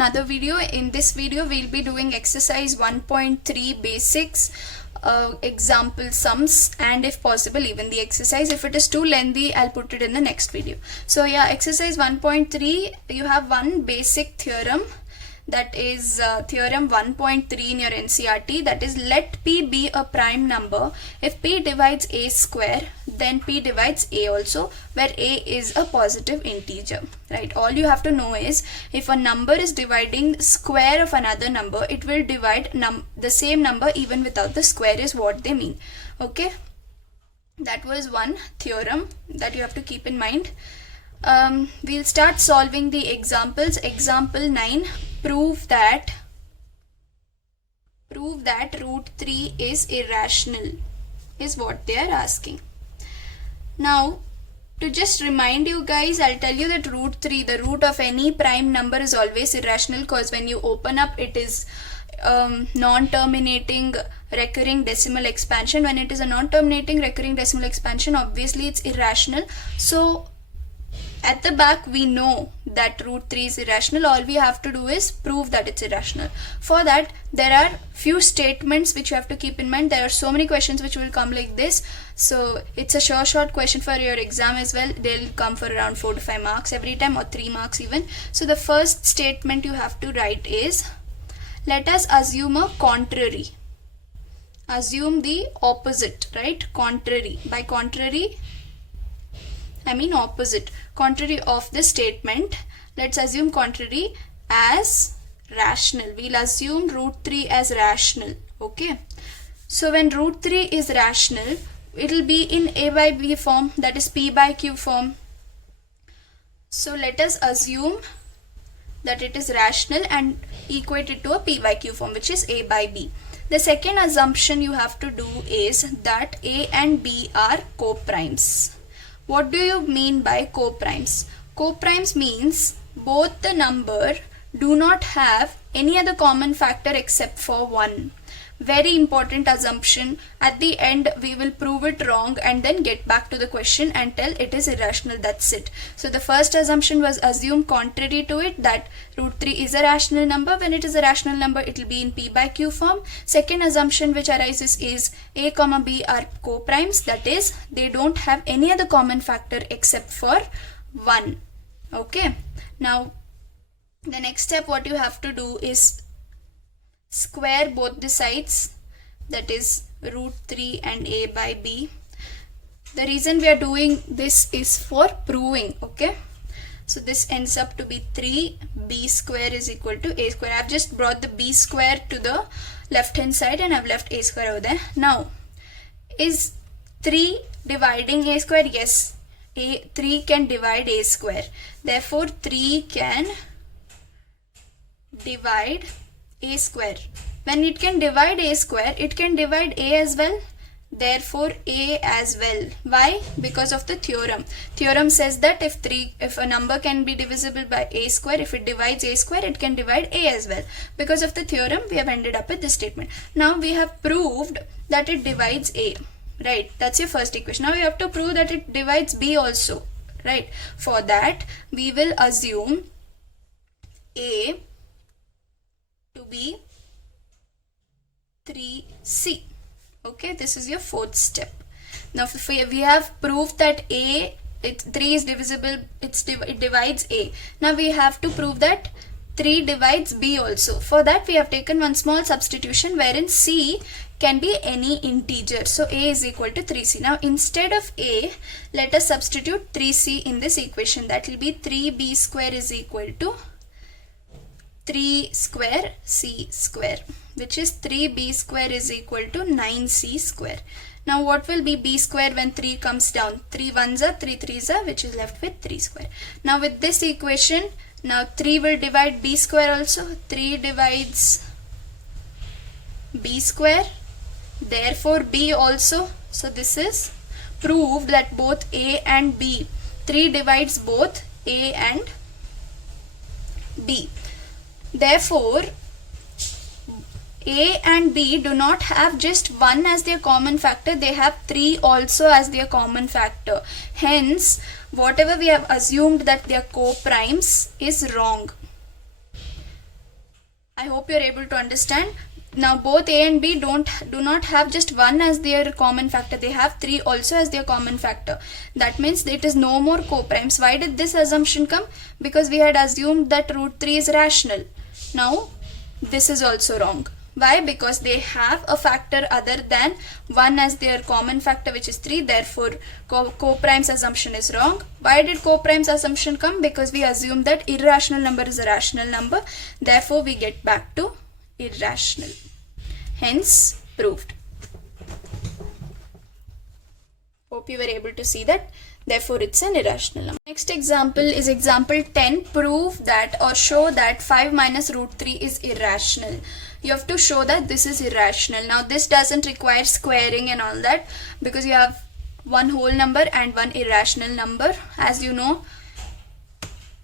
another video. In this video we'll be doing exercise 1.3 basics, example sums, and if possible even the exercise. If it is too lengthy, I'll put it in the next video. So yeah, exercise 1.3, you have one basic theorem, that is theorem 1.3 in your NCERT, that is, let P be a prime number if P divides A square, then P divides A also, where A is a positive integer, right? All you have to know is, if a number is dividing square of another number, it will divide the same number even without the square, is what they mean. Okay, that was one theorem that you have to keep in mind. We'll start solving the examples. Example 9, prove that root 3 is irrational, is what they are asking. Now, to just remind you guys, I'll tell you that root 3, the root of any prime number, is always irrational, because when you open up, it is non-terminating recurring decimal expansion. When it is a non-terminating recurring decimal expansion, obviously it's irrational. So at the back we know that root 3 is irrational. All we have to do is prove that it's irrational. For that, there are few statements which you have to keep in mind. There are so many questions which will come like this, so it's a short question for your exam as well. They'll come for around 4 to 5 marks every time, or 3 marks even. So the first statement you have to write is, let us assume a contrary. Assume the opposite, right? Contrary. By contrary, I mean opposite. Contrary of the statement. Let's assume contrary as rational. We'll assume root 3 as rational. Okay. So when root 3 is rational, it will be in A by B form, that is P by Q form. So let us assume that it is rational and equate it to a P by Q form, which is A by B. The second assumption you have to do is that A and B are co-primes. What do you mean by co-primes? Co-primes means both the number do not have any other common factor except for 1. Very important assumption. At the end we will prove it wrong and then get back to the question and tell it is irrational. That's it. So the first assumption was assume contrary to it, that root 3 is a rational number. When it is a rational number, it will be in P by Q form. Second assumption which arises is A comma B are co-primes, that is, they don't have any other common factor except for 1. Okay. Now the next step, what you have to do is square both the sides, that is root 3 and A by B. The reason we are doing this is for proving. Okay, so this ends up to be 3b square is equal to a square. I've just brought the b square to the left hand side and I've left a square over there. Now, is 3 dividing a square? Yes, 3 can divide a square. Therefore 3 can divide a square. When it can divide a square, it can divide a as well. Therefore a as well. Why? Because of the theorem. Theorem says that if a number can be divisible by a square, if it divides a square, it can divide a as well. Because of the theorem, we have ended up with this statement. Now we have proved that it divides a. Right? That's your first equation. Now we have to prove that it divides b also. Right? For that, we will assume a to be 3c. Okay, this is your fourth step. Now if we have proved that 3 is divisible, it divides a. Now we have to prove that 3 divides b also. For that, we have taken one small substitution wherein c can be any integer. So a is equal to 3c. Now instead of a, let us substitute 3c in this equation. That will be 3b square is equal to 3 square c square, which is 3b square is equal to 9c square. Now what will be b square when 3 comes down? 3 1s are, 3 3s are, which is left with 3 square. Now with this equation, now 3 will divide b square also. 3 divides b square, therefore b also. So this is proved that both a and b, 3 divides both a and b. Therefore, A and B do not have just 1 as their common factor, they have 3 also as their common factor. Hence, whatever we have assumed that they are co-primes is wrong. I hope you're able to understand. Now both A and B do not have just 1 as their common factor. They have 3 also as their common factor. That means it is no more co-primes. Why did this assumption come? Because we had assumed that root 3 is rational. Now this is also wrong. Why? Because they have a factor other than 1 as their common factor, which is 3. Therefore co-primes assumption is wrong. Why did co-primes assumption come? Because we assumed that irrational number is a rational number. Therefore we get back to irrational. Hence proved. Hope you were able to see that. Therefore it's an irrational number. Next example is example 10. Prove that or show that 5 minus root 3 is irrational. You have to show that this is irrational. Now this doesn't require squaring and all that, because you have one whole number and one irrational number. As you know,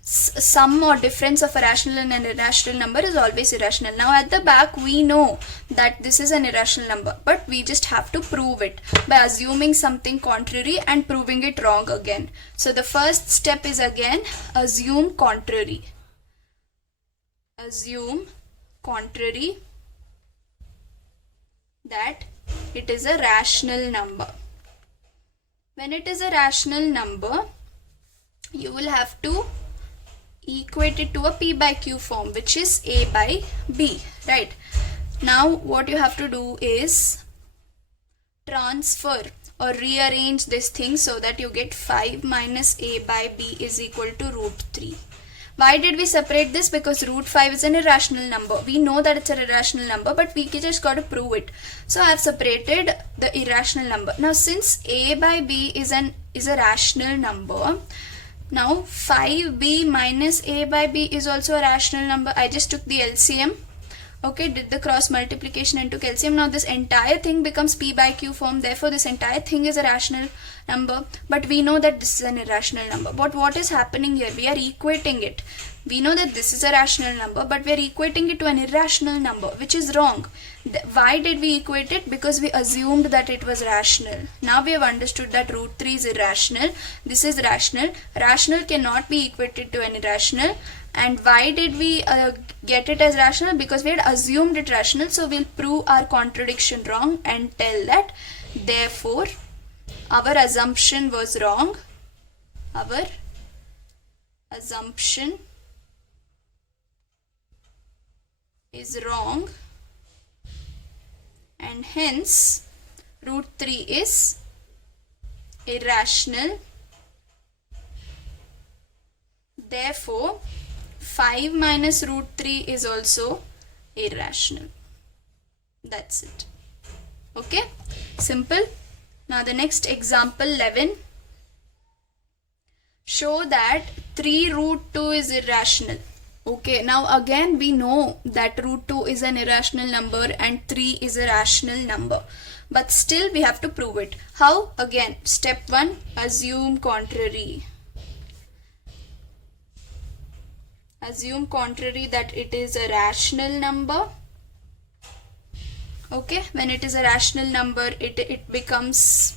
sum or difference of a rational and an irrational number is always irrational. Now at the back we know that this is an irrational number, but we just have to prove it by assuming something contrary and proving it wrong again. So the first step is again assume contrary. Assume contrary that it is a rational number. When it is a rational number, you will have to equate it to a p by q form, which is a by b, right? Now what you have to do is transfer or rearrange this thing so that you get 5 minus a by b is equal to root 3. Why did we separate this? Because root 5 is an irrational number. We know that it's an irrational number, but we just got to prove it. So I have separated the irrational number. Now since a by b is a rational number, now 5b minus a by b is also a rational number. I just took the LCM, okay, did the cross multiplication and took LCM. Now this entire thing becomes p by q form. Therefore this entire thing is a rational number, but we know that this is an irrational number. But what is happening here? We are equating it. We know that this is a rational number, but we are equating it to an irrational number, which is wrong. Why did we equate it? Because we assumed that it was rational. Now we have understood that root 3 is irrational. This is rational. Rational cannot be equated to an irrational. And why did we get it as rational? Because we had assumed it rational. So we'll prove our contradiction wrong and tell that therefore our assumption was wrong. Our assumption is wrong, and hence root 3 is irrational. Therefore 5 minus root 3 is also irrational. That's it. Okay, simple. Now the next example 11. Show that 3 root 2 is irrational. Okay, now again we know that root 2 is an irrational number and 3 is a rational number. But still we have to prove it. How? Again, step 1, assume contrary. Assume contrary that it is a rational number. Okay, when it is a rational number, it becomes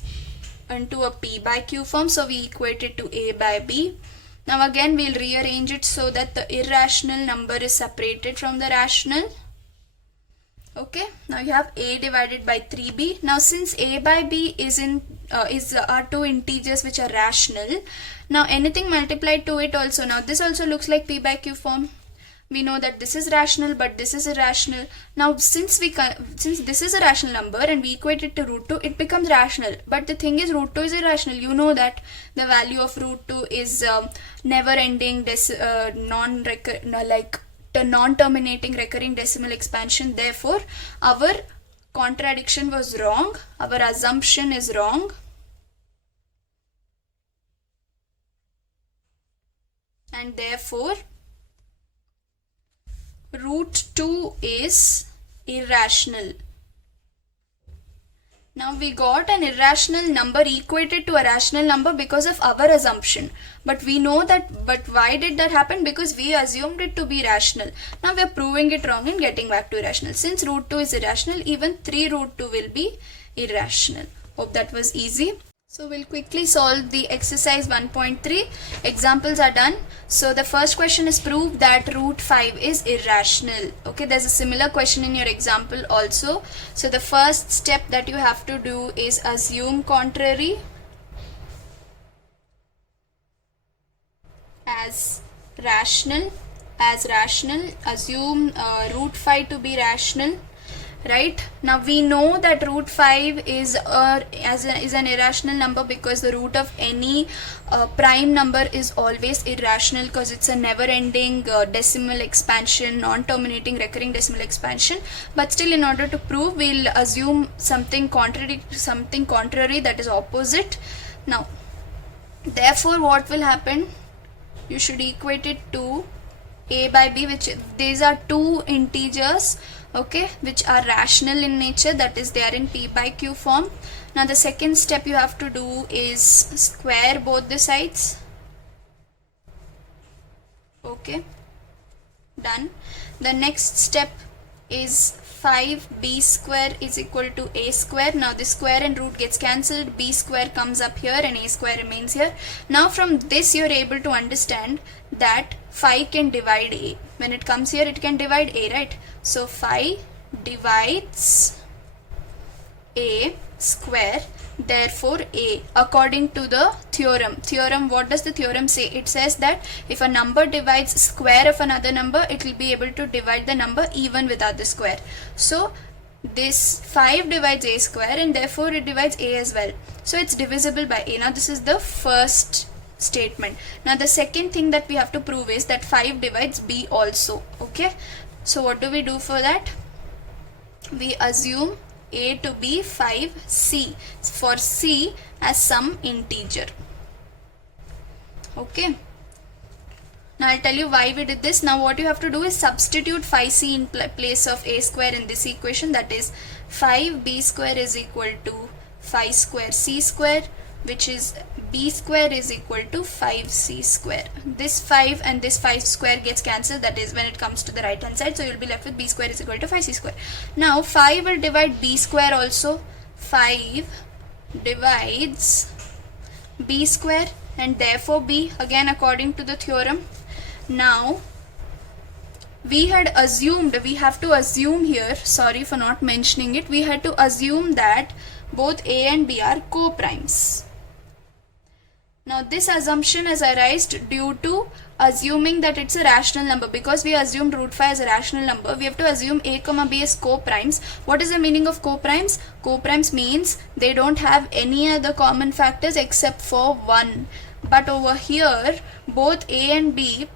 into a p by q form. So we equate it to a by b. Now again we'll rearrange it so that the irrational number is separated from the rational. Okay, now you have a divided by 3b. Now since a by b are two integers which are rational, now anything multiplied to it also, now this also looks like p by q form. We know that this is rational, but this is irrational. Now since this is a rational number and we equate it to root 2, it becomes rational. But the thing is, root 2 is irrational. You know that the value of root 2 is never ending, non-terminating recurring decimal expansion. Therefore our contradiction was wrong. Our assumption is wrong. And therefore root 2 is irrational. Now we got an irrational number equated to a rational number because of our assumption. But we know that, but why did that happen? Because we assumed it to be rational. Now we are proving it wrong and getting back to irrational. Since root 2 is irrational, even 3 root 2 will be irrational. Hope that was easy. So we'll quickly solve the exercise 1.3. Examples are done. So the first question is prove that root 5 is irrational. Okay, there's a similar question in your example also. So the first step that you have to do is assume contrary as rational. Assume root 5 to be rational. Right, now we know that root 5 is an irrational number because the root of any prime number is always irrational because it's a never ending decimal expansion, non-terminating recurring decimal expansion. But still, in order to prove, we'll assume something contrary, that is opposite. Now therefore what will happen, you should equate it to a by b, which these are two integers, okay, which are rational in nature, that is they are in p by q form. Now the second step you have to do is square both the sides. Okay, done. The next step is 5b square is equal to a square. Now the square and root gets cancelled, b square comes up here and a square remains here. Now from this you are able to understand that 5 can divide a. When it comes here it can divide a, right? So 5 divides a square, therefore a, according to the theorem. What does the theorem say? It says that if a number divides square of another number, it will be able to divide the number even without the square. So this 5 divides a square and therefore it divides a as well, so it's divisible by a. Now this is the first statement. Now the second thing that we have to prove is that 5 divides b also. Okay, so what do we do for that? We assume a to be 5c, for c as some integer. Okay, now I'll tell you why we did this. Now what you have to do is substitute 5c in place of a square in this equation, that is 5b square is equal to 5 square c square, which is b square is equal to 5c square. This 5 and this 5 square gets cancelled, that is when it comes to the right hand side, so you'll be left with b square is equal to 5c square. Now 5 will divide b square also. 5 divides b square and therefore b, again according to the theorem. Now we had assumed, we have to assume here, sorry for not mentioning it, we had to assume that both a and b are co-primes. Now this assumption is arised due to assuming that it's a rational number. Because we assumed root 5 as a rational number, we have to assume a comma b as co-primes. What is the meaning of co-primes? Co-primes means they don't have any other common factors except for 1. But over here both a and b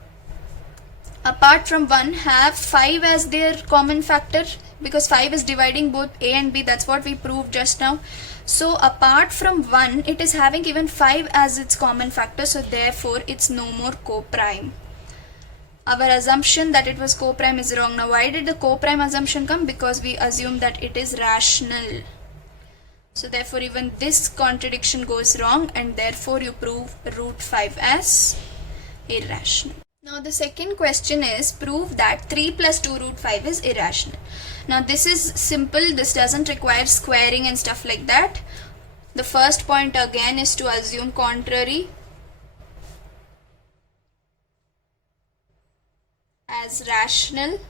apart from 1 have 5 as their common factor, because 5 is dividing both a and b, that's what we proved just now. So apart from 1 it is having even 5 as its common factor, so therefore it's no more co-prime. Our assumption that it was co-prime is wrong. Now why did the co-prime assumption come? Because we assumed that it is rational. So therefore even this contradiction goes wrong and therefore you prove root 5 as irrational. Now the second question is prove that 3 plus 2 root 5 is irrational. Now this is simple, this doesn't require squaring and stuff like that. The first point again is to assume contrary as rational.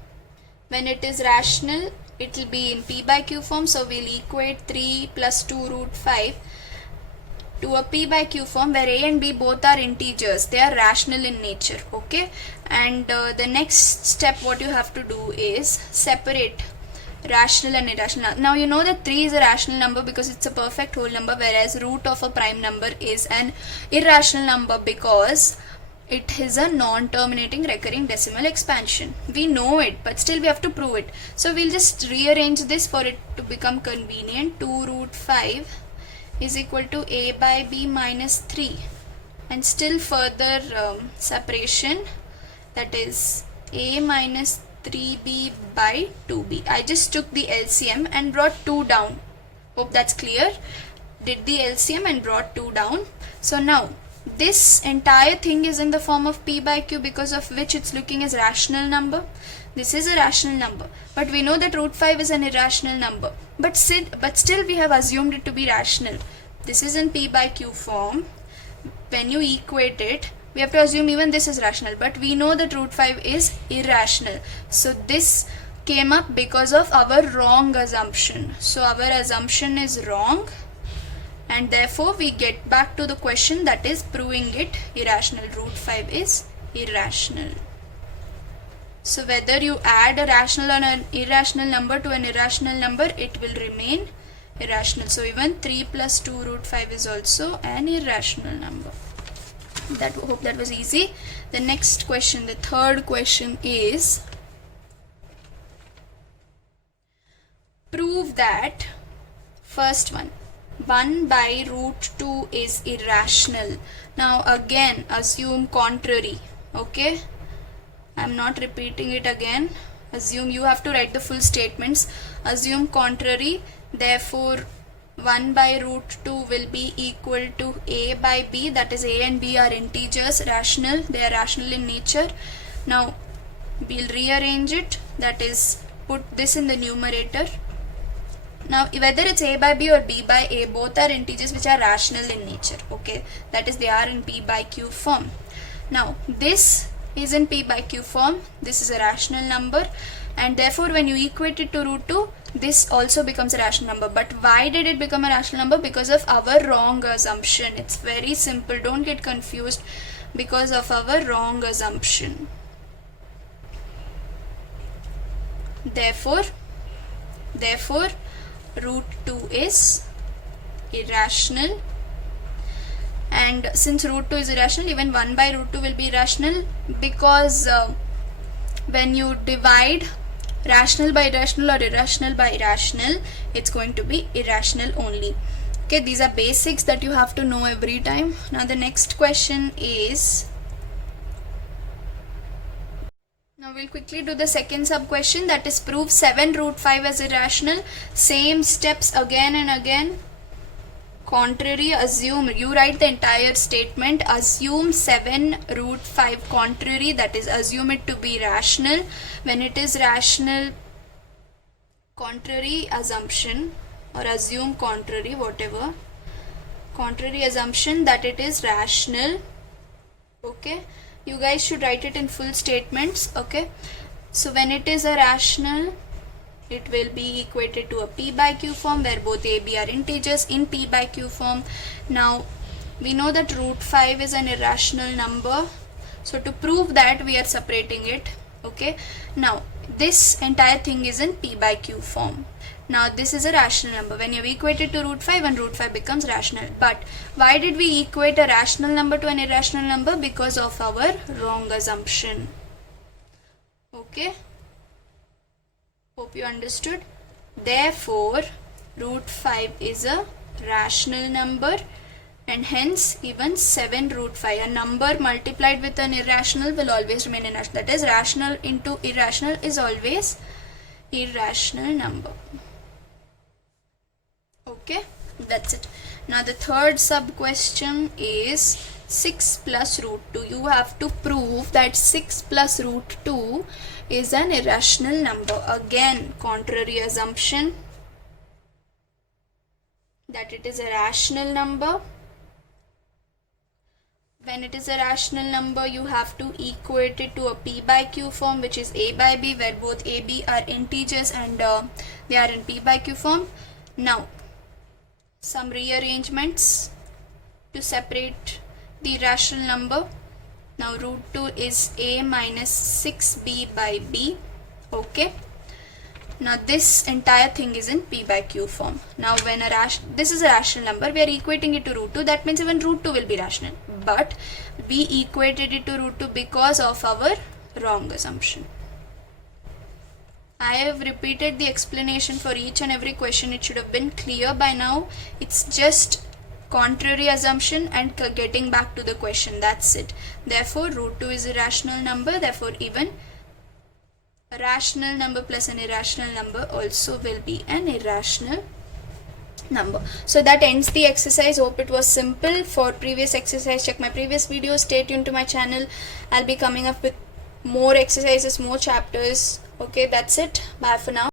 When it is rational it will be in p by q form, so we'll equate 3 plus 2 root 5 to a p by q form where a and b both are integers, they are rational in nature. Okay, and the next step what you have to do is separate rational and irrational. Now you know that 3 is a rational number because it's a perfect whole number, whereas root of a prime number is an irrational number because it is a non-terminating recurring decimal expansion. We know it, but still we have to prove it. So we'll just rearrange this for it to become convenient. 2 root 5 is equal to a by b minus 3, and still further separation, that is a minus 3b by 2b. I just took the LCM and brought 2 down. Hope that's clear. Did the LCM and brought 2 down. So now this entire thing is in the form of p by q, because of which it's looking as rational number. This is a rational number, but we know that root 5 is an irrational number. But still we have assumed it to be rational. this is in p by q form. When you equate it, we have to assume even this is rational, but we know that root 5 is irrational. So this came up because of our wrong assumption. So our assumption is wrong, and therefore we get back to the question, that is proving it irrational. Root 5 is irrational. So whether you add a rational or an irrational number to an irrational number, it will remain irrational. So even 3 plus 2 root 5 is also an irrational number. Hope that was easy. The next question, the third question is, prove that, first one, 1 by root 2 is irrational. Now again assume contrary. Okay, I'm not repeating it again. Assume, you have to write the full statements. Assume contrary, therefore 1 by root 2 will be equal to a by b, that is a and b are integers, rational, they are rational in nature. Now we'll rearrange it, that is put this in the numerator. Now whether it's a by b or b by a, both are integers which are rational in nature. Okay, that is they are in p by q form. Now this is in p by q form, this is a rational number, and therefore when you equate it to root 2, this also becomes a rational number. But why did it become a rational number? Because of our wrong assumption. It's very simple, don't get confused. Because of our wrong assumption. Therefore root 2 is irrational, and since root 2 is irrational, even 1 by root 2 will be irrational, because when you divide rational by irrational or irrational by irrational, it's going to be irrational only. Okay, these are basics that you have to know every time. Now the next question is, now we'll quickly do the second sub question, that is prove 7 root 5 as irrational. Same steps again and again. Contrary, assume, you write the entire statement, assume 7 root 5 contrary, that is assume it to be rational. When it is rational, contrary assumption, or assume contrary, whatever, contrary assumption that it is rational. Okay, you guys should write it in full statements. Okay, so when it is a rational, it will be equated to a p by q form where both a, b are integers in p by q form. Now we know that root 5 is an irrational number, so to prove that we are separating it. Okay, now this entire thing is in p by q form. Now this is a rational number. When you equate it to root 5, and root 5 becomes rational. But why did we equate a rational number to an irrational number? Because of our wrong assumption. Okay, hope you understood. Therefore root 5 is a rational number, and hence even 7 root 5, a number multiplied with an irrational will always remain irrational. That is, rational into irrational is always irrational number. Okay, that's it. Now the third sub question is 6 plus root 2. You have to prove that 6 plus root 2 is an irrational number. Again, contrary assumption that it is a rational number. When it is a rational number, you have to equate it to a p by q form, which is a by b, where both a, b are integers and they are in p by q form. Now some rearrangements to separate the rational number. Now root 2 is a minus 6b by b. Okay, now this entire thing is in p by q form. Now when this is a rational number, we are equating it to root 2, that means even root 2 will be rational, but we equated it to root 2 because of our wrong assumption. I have repeated the explanation for each and every question. It should have been clear by now. It's just contrary assumption and getting back to the question, that's it. Therefore root 2 is a rational number, therefore even a rational number plus an irrational number also will be an irrational number. So that ends the exercise. Hope it was simple. For previous exercise, check my previous videos. Stay tuned to my channel. I'll be coming up with more exercises, more chapters. Okay, that's it. Bye for now.